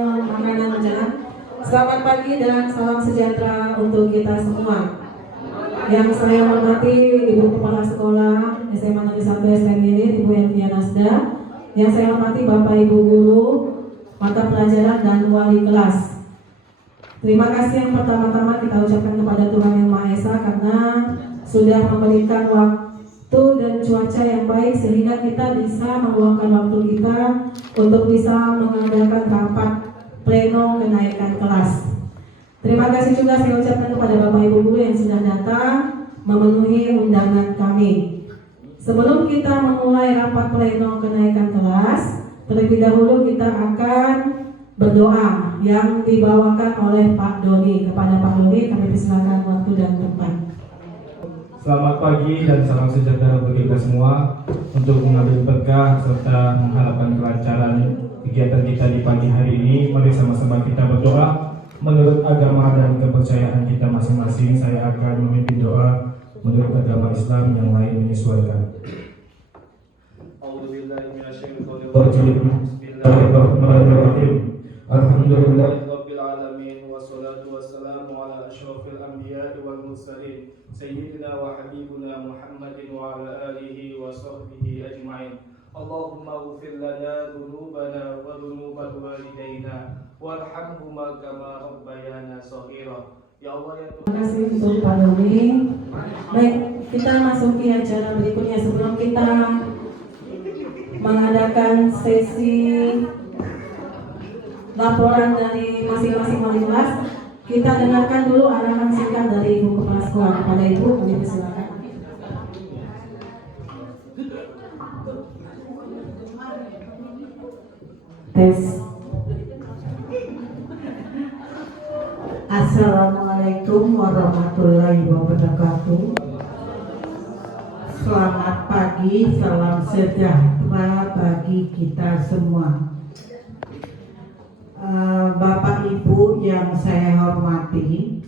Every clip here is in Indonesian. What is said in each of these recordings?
makanan jalan. Selamat pagi dan salam sejahtera untuk kita semua. Yang saya hormati Ibu Kepala Sekolah SMA Negeri 1 STM ini, Ibu Yantia Nasda. Yang saya hormati Bapak Ibu Guru, mata pelajaran dan wali kelas. Terima kasih yang pertama-tama kita ucapkan kepada Tuhan Yang Maha Esa karena sudah memberikan waktu dan cuaca yang baik sehingga kita bisa meluangkan waktu kita untuk bisa mengadakan rapat pleno kenaikan kelas. Terima kasih juga saya ucapkan kepada Bapak Ibu Guru yang sudah datang memenuhi undangan kami. Sebelum kita memulai rapat pleno kenaikan kelas, terlebih dahulu kita akan berdoa yang dibawakan oleh Pak Doni. Kepada Pak Doni kami persilakan waktu dan tempat. Selamat pagi dan salam sejahtera untuk kita semua. Untuk mengambil berkah serta mengharapkan kelancaran kegiatan kita di pagi hari ini, mari sama-sama kita berdoa. Menurut agama dan kepercayaan kita masing-masing, saya akan memimpin doa menurut agama Islam, yang lain menyesuaikan. Bismillahirrahmanirrahim. Alhamdulillahirabbil alamin wassalatu wassalamu ala asyrofil anbiya wal mursalin sayyidina wa habibuna Muhammadin wa ala alihi wa sahbihi ajma'in. Allahumma ighfir lana dhunubana wa dhunubal walidayna warhamhuma kama rabbayana shaghira. Ya Allah ya Tuhan. Terima kasih untuk Pak Doni. Baik, kita masuki acara berikutnya. Sebelum kita mengadakan sesi laporan dari masing-masing wali kelas, kita dengarkan dulu arahan singkat dari Ibu Kepala Sekolah. Kepada Ibu, kami persilakan. Tes. Assalamualaikum warahmatullahi wabarakatuh. Selamat pagi, salam sejahtera bagi kita semua. Bapak Ibu yang saya hormati,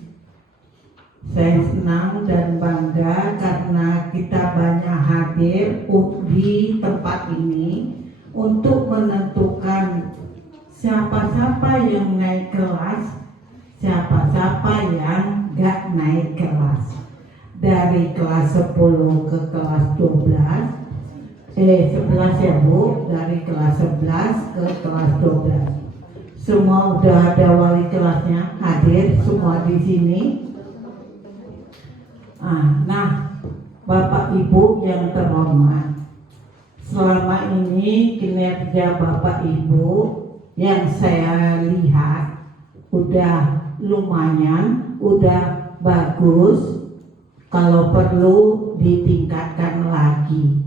saya senang dan bangga karena kita banyak hadir di tempat ini untuk menentukan siapa-siapa yang naik kelas, siapa-siapa yang gak naik kelas. Dari kelas 10 ke kelas 11 ya Bu, dari kelas 11 ke kelas 12. Semua udah ada wali kelasnya hadir semua di sini. Nah, Bapak Ibu yang terhormat, selama ini kinerja Bapak Ibu yang saya lihat udah lumayan, udah bagus. Kalau perlu ditingkatkan lagi.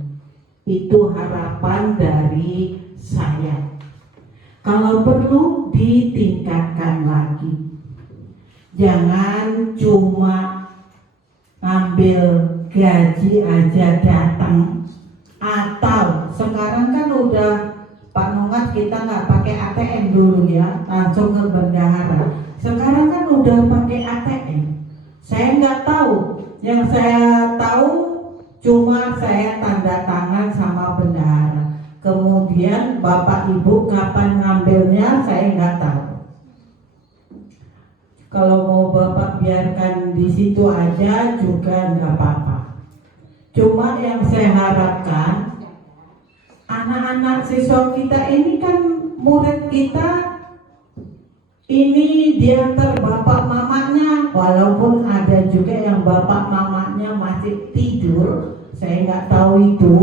Itu harapan dari saya. Kalau perlu ditingkatkan lagi. Jangan cuma ngambil gaji aja datang. Atau sekarang kan udah Pak Nungat kita nggak pakai ATM dulu ya, langsung ke bendahara. Sekarang kan udah pakai ATM. Saya nggak tahu. Yang saya tahu cuma saya tanda tangan sama bendahara. Kemudian Bapak Ibu kapan ngambilnya saya nggak tahu. Kalau mau Bapak biarkan di situ aja juga nggak apa-apa. Cuma yang saya harapkan, anak-anak siswa kita ini kan murid kita ini diantar bapak mamanya, walaupun ada juga yang bapak mamanya masih tidur, saya nggak tahu itu.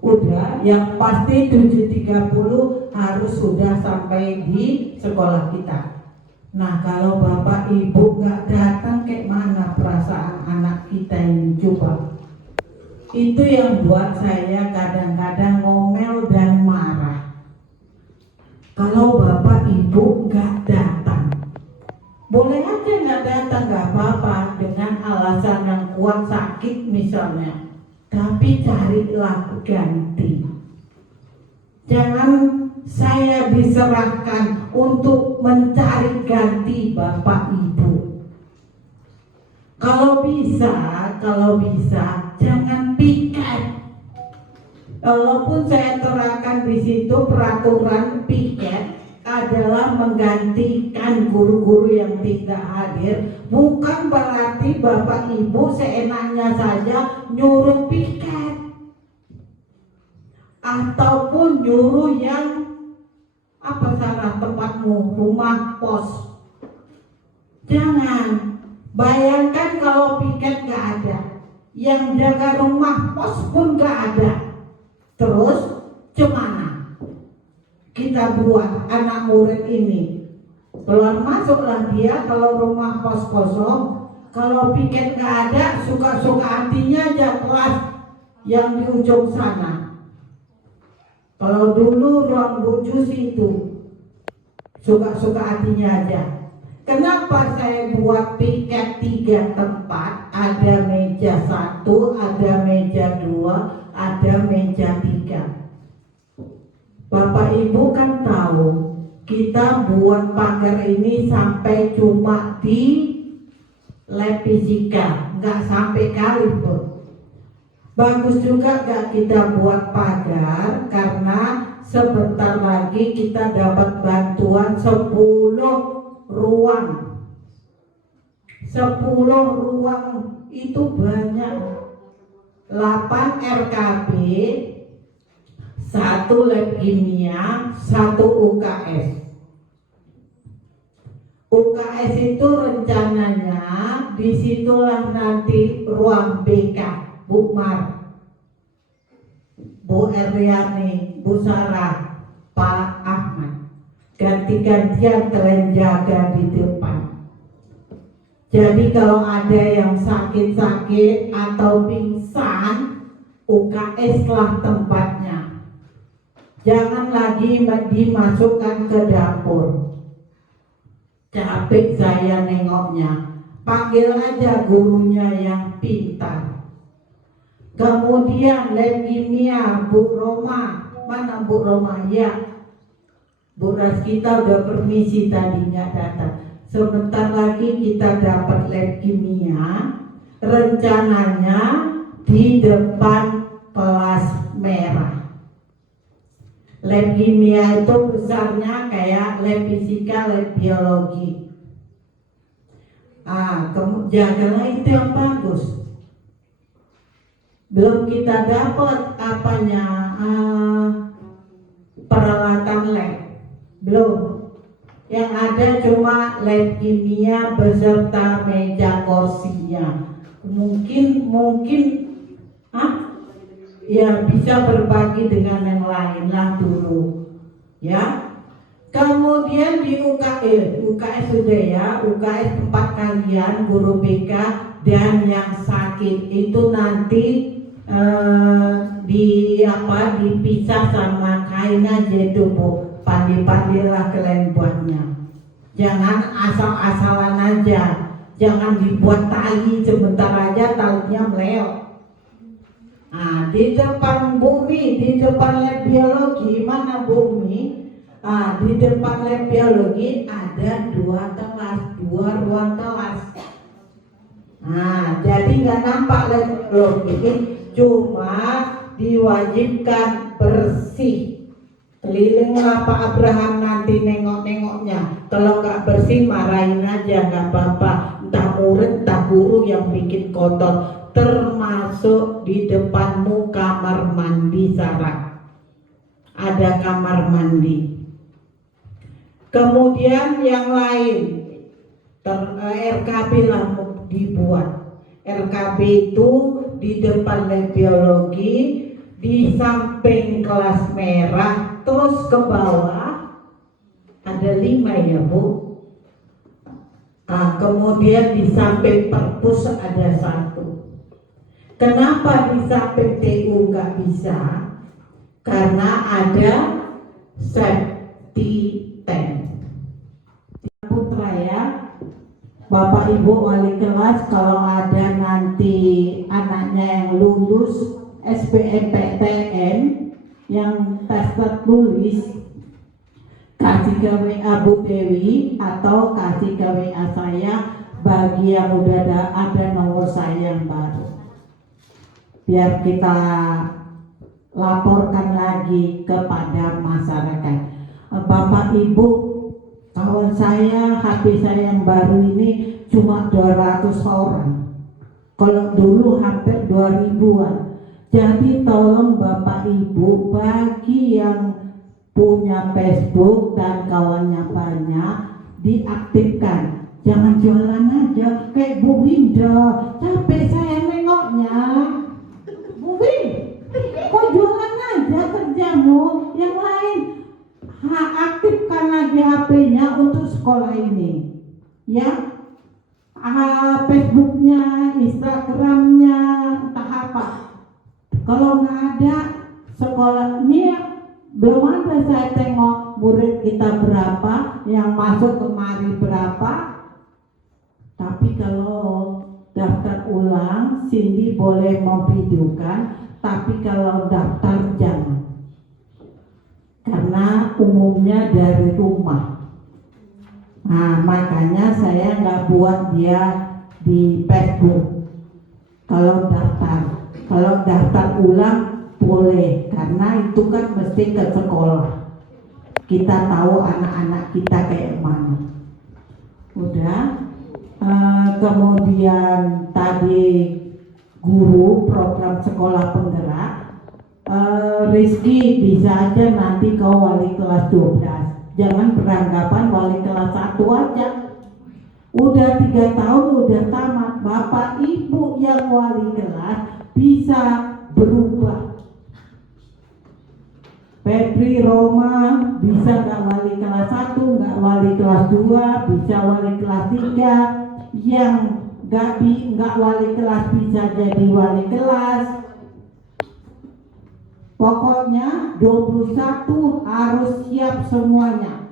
Udah, yang pasti 7.30 harus sudah sampai di sekolah kita. Nah, kalau bapak ibu nggak datang, kayak mana perasaan anak kita ini coba? Itu yang buat saya kadang-kadang ngomel dan marah. Kalau bapak ibu nggak datang, boleh aja nggak datang, nggak apa-apa, dengan alasan yang kuat, sakit misalnya. Tapi carilah ganti. Jangan saya diserahkan untuk mencari ganti bapak ibu. Kalau bisa jangan piket. Walaupun saya terangkan di situ peraturan piket, adalah menggantikan guru-guru yang tidak hadir. Bukan berarti Bapak Ibu seenaknya saja nyuruh piket ataupun nyuruh yang apa salah tempatmu, rumah pos. Jangan. Bayangkan kalau piket gak ada, yang jaga rumah pos pun gak ada. Terus gimana kita buat anak murid ini? Keluar masuklah dia kalau rumah pos kosong. Kalau piket gak ada, suka-suka hatinya aja kelas yang di ujung sana. Kalau dulu ruang Bu Jusi itu suka-suka hatinya aja. Kenapa saya buat piket 3 tempat? Ada meja 1, ada meja 2, ada meja 3. Bapak Ibu kan tahu kita buat pagar ini sampai cuma di lab fisika, nggak sampai kali pun. Bagus juga gak kita buat pagar, karena sebentar lagi kita dapat bantuan 10 ruang. 10 ruang itu banyak. 8 RKB, 1 lab kimia, 1 UKS. UKS itu rencananya disitulah nanti ruang BK, Bu Mar, Bu Eriani, Bu Sarah, Pak Ahmad. Ganti-gantian kalian jaga di depan. Jadi kalau ada yang sakit-sakit atau pingsan, UKS lah tempatnya. Jangan lagi dimasukkan ke dapur. Capek saya nengoknya. Panggil aja gurunya yang pintar. Kemudian lab kimia, Bu Roma. Mana Bu Roma? Ya, Bu Raskita udah permisi tadinya datang. Sebentar lagi kita dapat lab kimia. Rencananya di depan kelas merah. Lab kimia itu besarnya kayak lab fisika, lab biologi. Jagalah itu yang bagus. Belum kita dapat peralatan lab. Belum. Yang ada cuma lab kimia beserta meja kursinya. Mungkin ya bisa berbagi dengan yang lain lah dulu, ya. Kemudian di UKS sudah ya, UKS tempat kalian guru BK dan yang sakit itu nanti dipisah sama kain aja itu Bu. Pandai-pandailah kalian buatnya. Jangan asal-asalan aja. Jangan dibuat tali sebentar aja talinya meleot. Di depan Bumi, di depan lab biologi, mana Bumi? Di depan lab biologi ada 2 kelas, 2 ruang kelas. Jadi nggak nampak lab biologi, cuma diwajibkan bersih. Kelilinglah Pak Abraham nanti nengok-nengoknya. Kalau nggak bersih marahin aja, nggak apa-apa. Entah murid, entah guru yang bikin kotor. Termasuk di depanmu kamar mandi Sarah. Ada kamar mandi. Kemudian yang lain, RKB lah dibuat. RKB itu di depan lab biologi, di samping kelas merah, terus ke bawah ada 5 ya Bu. Kemudian di samping perpus ada 1. Kenapa di samping TU nggak bisa? Karena ada safety tank. Putra ya, Bapak Ibu wali kelas, kalau ada nanti anaknya yang lulus SBMPTN yang tes tertulis, kasih ke WA Bu Dewi atau kasih ke WA saya. Bagi yang udah ada nomor saya yang baru, biar kita laporkan lagi kepada masyarakat. Bapak Ibu, kawan saya, HP saya yang baru ini cuma 200 orang. Kalau dulu hampir 2000-an. Jadi tolong Bapak Ibu, bagi yang punya Facebook dan kawannya banyak, diaktifkan. Jangan jualan aja kayak Bu Winda. Capek saya nengoknya. Bu Winda, kok jualan aja kerjamu? Yang lain aktifkan lagi HP-nya untuk sekolah ini. Ya, Facebooknya, Instagramnya, entah apa. Kalau nggak ada sekolah ini, belum ada saya tengok murid kita berapa, yang masuk kemari berapa. Tapi kalau daftar ulang, Cindy boleh memvideokan, tapi kalau daftar jangan. Karena umumnya dari rumah. Nah, makanya saya nggak buat dia di Facebook. Kalau daftar ulang boleh, karena itu kan mesti ke sekolah. Kita tahu anak-anak kita kayak mana. Udah. Kemudian tadi guru program sekolah penggerak. Rizky, bisa aja nanti kau wali kelas 12. Jangan beranggapan wali kelas 1 aja. Udah 3 tahun udah tamat. Bapak Ibu yang wali kelas bisa berubah. Febri, Roma bisa nggak wali kelas 1, nggak wali kelas 2, bisa wali kelas 3. Yang nggak wali kelas bisa jadi wali kelas. Pokoknya 21 harus siap semuanya.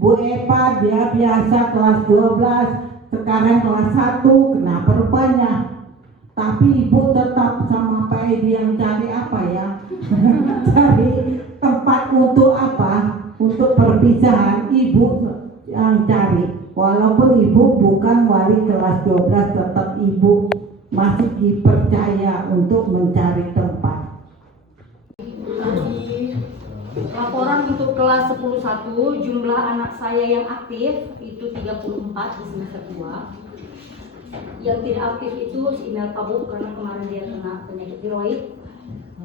Bu Eva dia biasa kelas 12, sekarang kelas 1, kenapa rupanya? Tapi ibu tetap sama Pak Edi yang cari apa ya? Cari tempat untuk apa? Untuk perpisahan, ibu yang cari. Walaupun ibu bukan wali kelas 12, tetap ibu masih dipercaya untuk mencari tempat. Laporan untuk kelas 10.1, jumlah anak saya yang aktif itu 34 di semester 2. Yang tidak aktif itu si Inal Pabu, karena kemarin dia kena penyakit tiroid.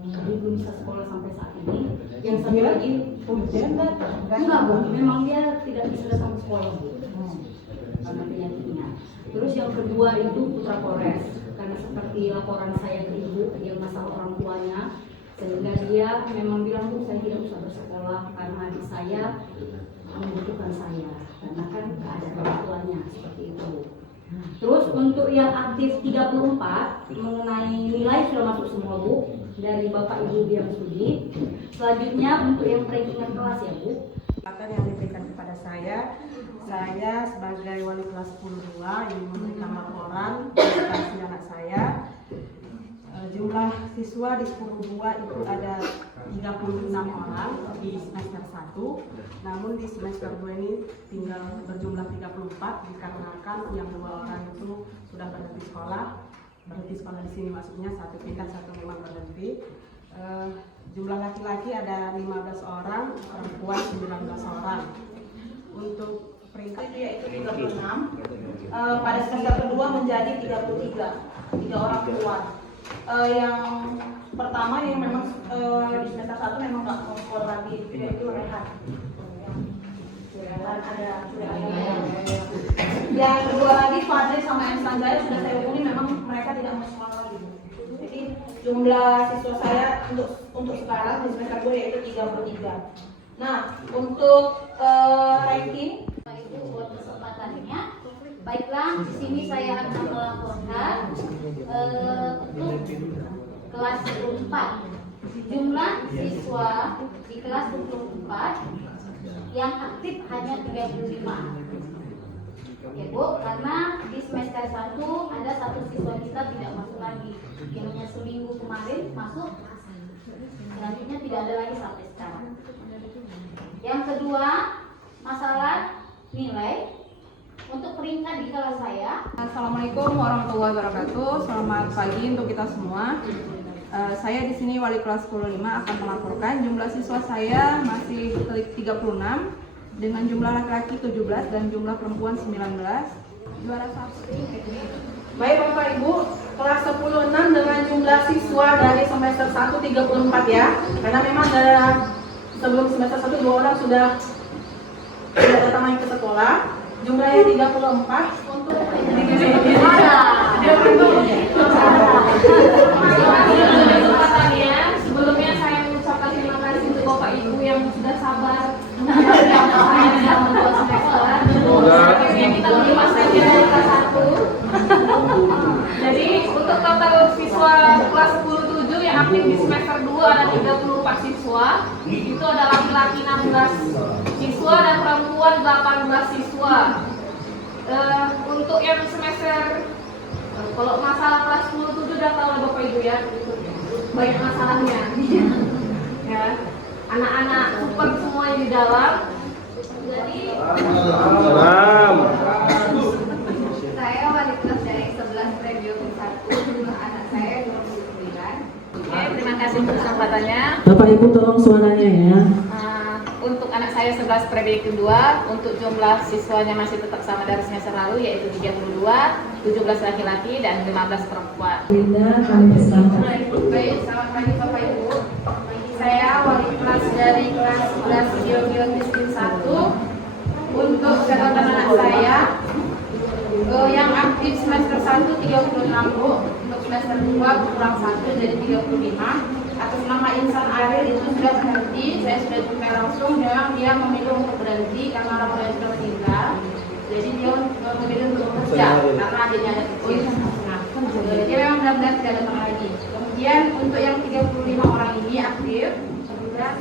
Jadi belum bisa sekolah sampai saat ini. Yang satu lagi enggak Bu, memang dia tidak bisa datang ke sekolah Bu, karena penyakitnya. Terus yang kedua itu Putra Polres, karena seperti laporan saya ke ibu yang masalah orang tuanya, sehingga dia memang bilang Bu, saya tidak usah bersekolah karena adik saya membutuhkan saya, karena kan ada orang tuanya seperti itu. Terus untuk yang aktif 34 mengenai nilai sudah masuk semua Bu dari Bapak Ibu Bidang Studi. Selanjutnya untuk yang rankingan kelas ya Bu. Kesempatan yang diberikan kepada saya sebagai wali kelas 10-2 yang memberikan laporan prestasi anak saya. Jumlah siswa di 10-2 itu ada 36 orang di semester 1, namun di semester 2 ini tinggal berjumlah 34 dikarenakan yang 2 orang itu sudah berhenti sekolah di sini, maksudnya satu pindah, satu memang berhenti. Jumlah laki-laki ada 15 orang, perempuan 19 orang. Untuk peringkat yaitu 36, pada semester kedua menjadi 3 orang keluar. Yang pertama yang memang di semester 1 memang nggak mau sekolah lagi, yaitu Rehan. Yang kedua lagi Fadli sama M. Sanjaya sudah saya hubungi, memang mereka tidak mau sekolah lagi. Jadi jumlah siswa saya untuk sekarang di semester 2 yaitu 33. Nah, untuk ranking Ibu buat kesempatannya. Baiklah, di sini saya akan melaporkan untuk kelas 24. Jumlah siswa di kelas 24 yang aktif hanya 35. Ya Bu, karena di semester 1 ada satu siswa kita tidak masuk lagi. Kiranya seminggu kemarin masuk, selanjutnya tidak ada lagi sampai sekarang. Yang kedua, masalah nilai. Untuk peringkat di kelas saya. Assalamualaikum warahmatullahi wabarakatuh. Selamat pagi untuk kita semua. Saya di sini wali kelas 15 akan melaporkan jumlah siswa saya masih 36 dengan jumlah laki-laki 17 dan jumlah perempuan 19. Juara satu. Baik Bapak Ibu, kelas 10-6 dengan jumlah siswa dari semester 1 34 ya. Karena memang sebelum semester 1 2 orang sudah datang lagi ke sekolah. Jumlahnya 34 untuk sebelumnya saya mengucapkan terima kasih untuk Bapak Ibu yang sudah sabar saya dalam 2 semester. Kita terima saja dari kelas 1. Jadi untuk total siswa kelas 10-7 yang aktif di semester 2 ada 34 siswa. Itu ada laki-laki 16 siswa dan perempuan 18 siswa. Untuk yang semester kalau masalah kelas 10-7 udah tahu Bapak Ibu ya, banyak masalahnya. Ya, anak-anak super semuanya di dalam. Jadi saya wali kelas dari 11 Premium 1, jumlah anak saya 29. Oke, terima kasih untuk kesempatannya. Bapak Ibu tolong suaranya ya. Untuk anak saya 11 periode kedua, untuk jumlah siswanya masih tetap sama dari semester lalu, yaitu 32, 17 laki-laki dan 15 perempuan. Linda, kami persilakan. Baik, selamat pagi Bapak Ibu. Saya wali kelas dari kelas 11 Geometris 1. Untuk catatan anak saya, yang aktif semester 1 36 Bu, untuk semester 2 kurang 1 jadi 35. Atas nama Insan Ariel itu sudah berhenti, saya sudah jumpa langsung dan dia memilih untuk berhenti karena orang tuanya sudah meninggal. Jadi dia memilih untuk bekerja karena adanya ada kecil. Nah, dia memang benar-benar tidak datang lagi. Kemudian untuk yang 35 orang ini aktif, Kemudian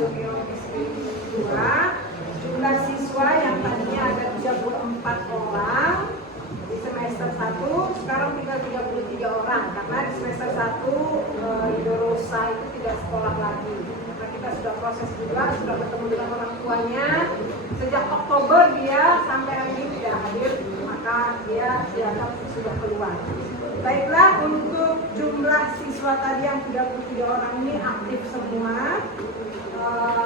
jumlah siswa yang tadinya ada 34 orang di semester 1 sekarang tinggal 33 orang karena di semester 1 Idorosa itu tidak sekolah lagi karena kita sudah proses juga, sudah bertemu dengan orang tuanya sejak Oktober dia sampai hari ini tidak hadir, maka dia dianggap sudah keluar. Baiklah, untuk jumlah siswa tadi yang 33 orang ini aktif semua.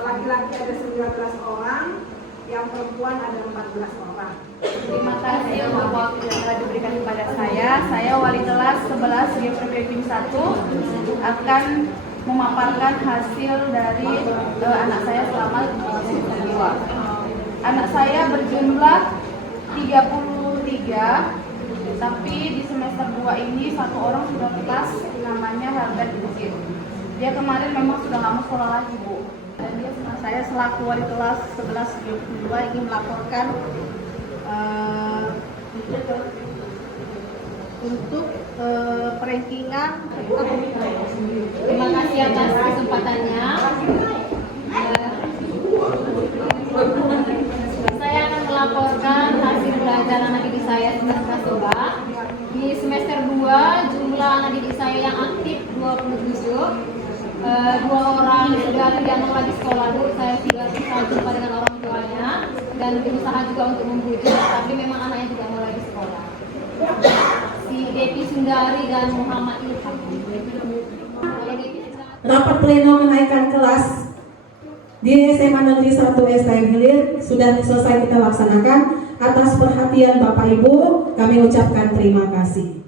Laki-laki ada 19 orang, yang perempuan ada 14 orang. Terima kasih untuk waktu yang telah diberikan kepada saya. Saya wali kelas 11 Geometris 1 akan memaparkan hasil dari anak saya selama semester 2. Anak saya berjumlah 33, tapi di semester 2 ini satu orang sudah kelas namanya Harga Kecil. Dia kemarin memang sudah lama sekolah lagi Bu. Dan dia saya selaku wali kelas 11 Geometris 2 ingin melaporkan untuk perankingan. terima kasih atas kesempatannya. Saya akan melaporkan hasil belajar anak didik saya semester 2. Di semester 2 jumlah anak didik saya yang aktif 27. 2 orang sudah tidak mau lagi sekolah dulu, saya tidak bisa jumpa dengan orang tuanya dan berusaha juga untuk membujuk, tapi memang anaknya tidak mau lagi sekolah. Si Devi Sundari dan Muhammad Ilham. Rapat pleno menaikkan kelas di SMA Negeri 1 STM Hilir sudah selesai kita laksanakan. Atas perhatian Bapak Ibu, kami ucapkan terima kasih.